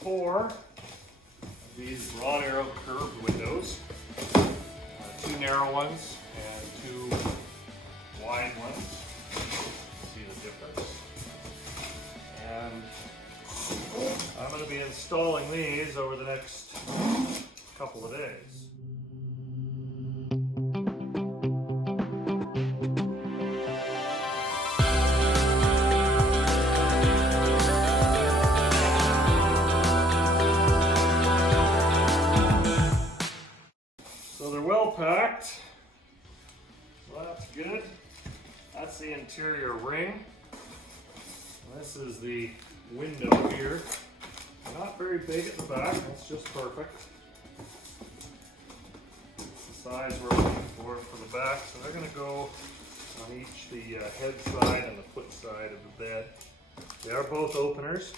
4 of these Broad Arrow curved windows. 2 narrow ones and 2 wide ones. See the difference. And I'm going to be installing these over the next couple of days. So they're well packed. So that's good. That's the interior ring. This is the window here. Not very big at the back, that's just perfect. It's the size we're looking for the back. So they're going to go on each the head side and the foot side of the bed. They are both openers.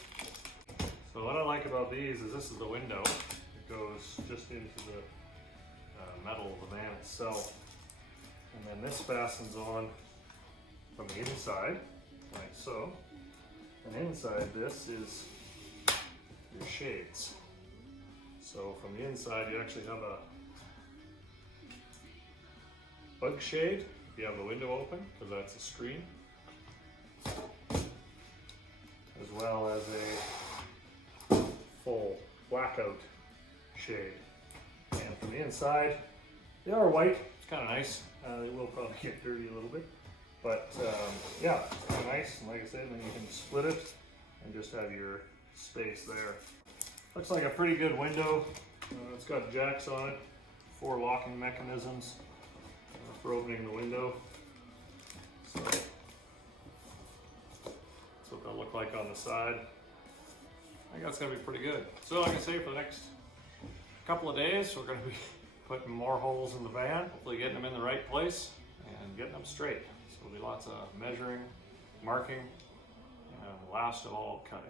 So what I like about these is this is the window. It goes just into the metal of the van itself. And then this fastens on from the inside, like so. And inside this is your shades. So from the inside you actually have a bug shade if you have the window open, because that's a screen, as well as a full blackout shade. And from the inside, they are white. It's kind of nice. They will probably get dirty a little bit, but yeah, it's kind of nice. And like I said, then you can split it and just have your space there. Looks like a pretty good window. It's got jacks on it, 4 locking mechanisms for opening the window. So that's what they'll look like on the side. I think that's going to be pretty good. So like I say, for the next couple of days, we're going to be putting more holes in the van, hopefully getting them in the right place and getting them straight. So there'll be lots of measuring, marking, and last of all, cutting.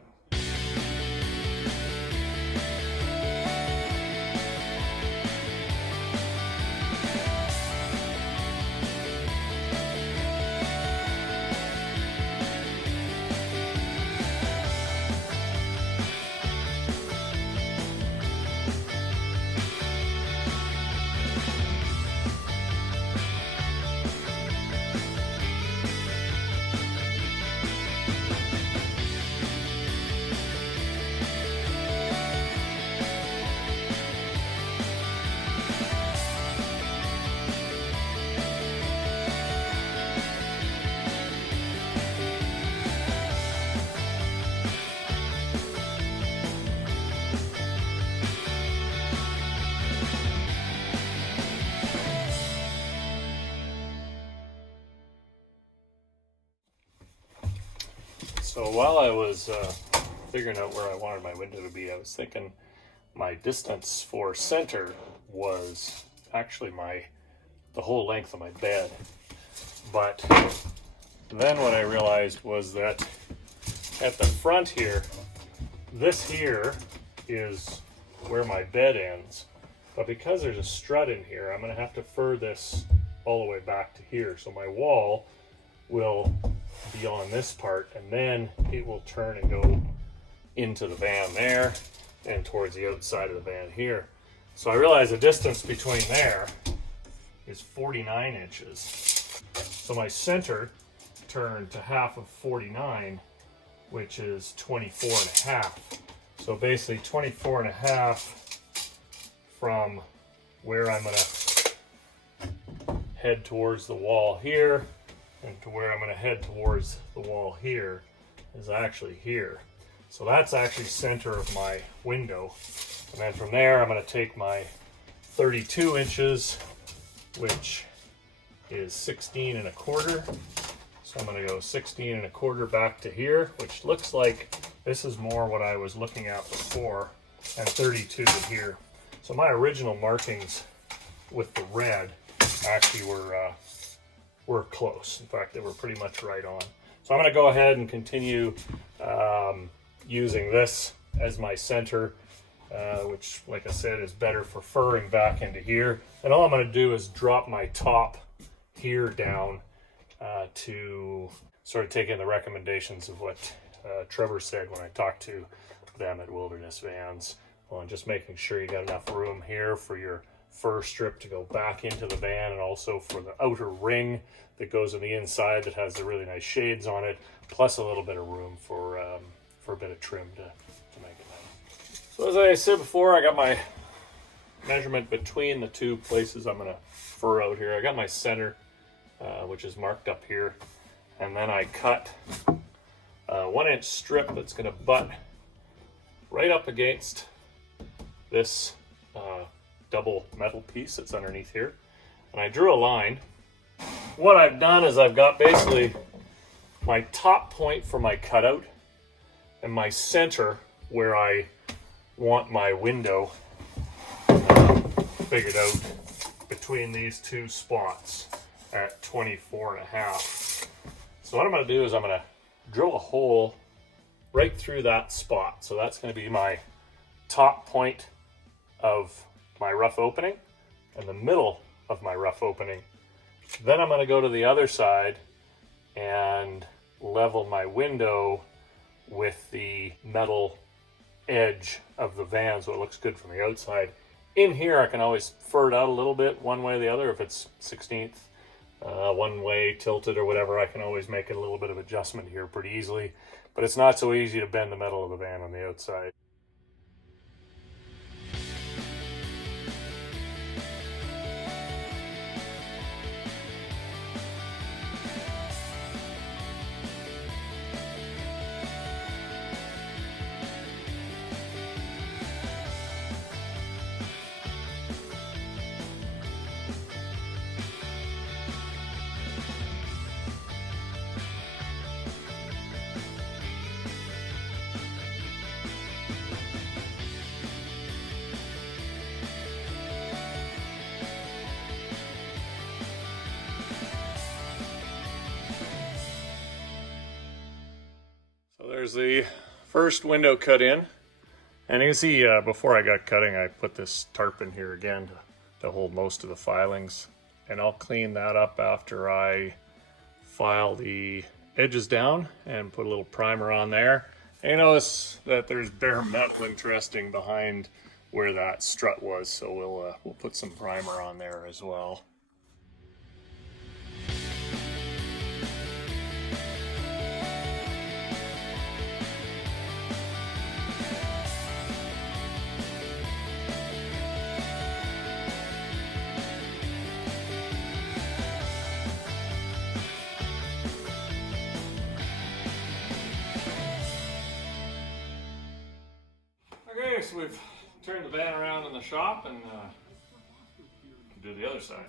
So while I was figuring out where I wanted my window to be, I was thinking my distance for center was actually the whole length of my bed. But then what I realized was that at the front here, this here is where my bed ends. But because there's a strut in here, I'm going to have to fur this all the way back to here. So my wall will be on this part, and then it will turn and go into the van there and towards the outside of the van here. So I realize the distance between there is 49 inches. So my center turned to half of 49, which is 24 and a half. So basically 24 and a half from where I'm going to head towards the wall here and to where I'm going to head towards the wall here is actually here. So that's actually center of my window. And then from there, I'm going to take my 32 inches, which is 16 and a quarter. So I'm going to go 16 and a quarter back to here, which looks like this is more what I was looking at before, and 32 to here. So my original markings with the red actually were close. In fact, they were pretty much right on. So I'm going to go ahead and continue using this as my center, which, like I said, is better for furring back into here. And all I'm going to do is drop my top here down to sort of take in the recommendations of what Trevor said when I talked to them at Wilderness Vans on just making sure you got enough room here for your fur strip to go back into the van, and also for the outer ring that goes on the inside that has the really nice shades on it, plus a little bit of room for a bit of trim to make it nice. So as I said before, I got my measurement between the two places I'm going to fur out here. I got my center, which is marked up here, and then I cut a 1-inch strip that's going to butt right up against this double metal piece that's underneath here, and I drew a line. What I've done is I've got basically my top point for my cutout and my center where I want my window figured out between these two spots at 24.5. So what I'm going to do is I'm going to drill a hole right through that spot. So that's going to be my top point of my rough opening and the middle of my rough opening. Then I'm going to go to the other side and level my window with the metal edge of the van so it looks good from the outside. In here I can always fur it out a little bit one way or the other. If it's 16th one way tilted or whatever, I can always make it a little bit of adjustment here pretty easily, but it's not so easy to bend the metal of the van on the outside. There's the first window cut in, and you can see before I got cutting I put this tarp in here again to hold most of the filings, and I'll clean that up after I file the edges down and put a little primer on there. And you notice that there's bare metal interesting behind where that strut was, so we'll put some primer on there as well. Okay, so we've turned the van around in the shop and do the other side.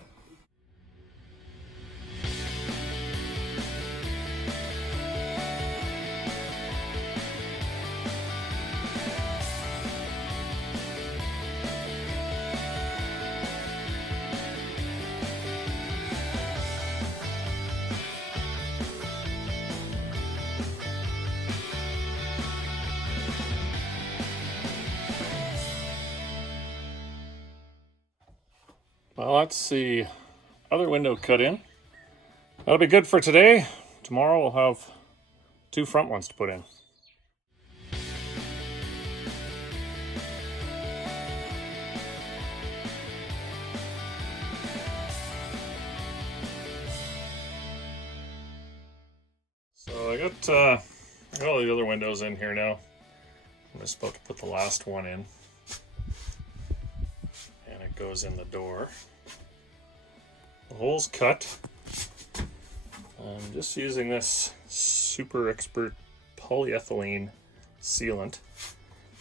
Well, that's the other window cut in. That'll be good for today. Tomorrow we'll have two front ones to put in. So I got all the other windows in here now. I'm just about to put the last one in. And it goes in the door. The hole's cut. I'm just using this Super Expert polyethylene sealant.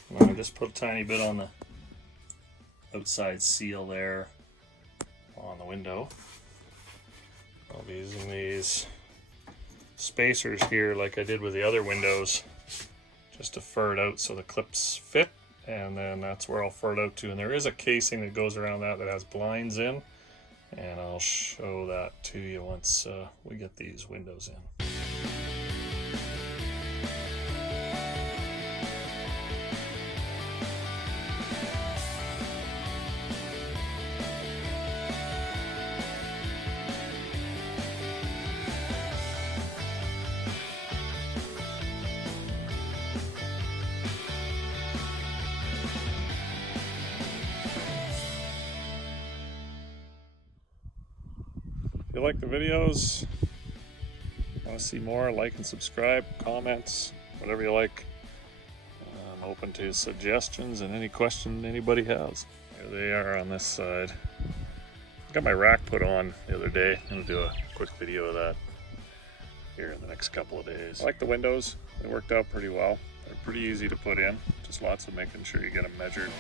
And I just put a tiny bit on the outside seal there on the window. I'll be using these spacers here like I did with the other windows just to fur it out so the clips fit, and then that's where I'll fur it out to. And there is a casing that goes around that has blinds in, and I'll show that to you once we get these windows in. If you like the videos, want to see more, like and subscribe, comments, whatever you like. I'm open to suggestions and any question anybody has. Here they are on this side. Got my rack put on the other day. I'm gonna do a quick video of that here in the next couple of days. I like the windows. They worked out pretty well. They're pretty easy to put in. Just lots of making sure you get them measured.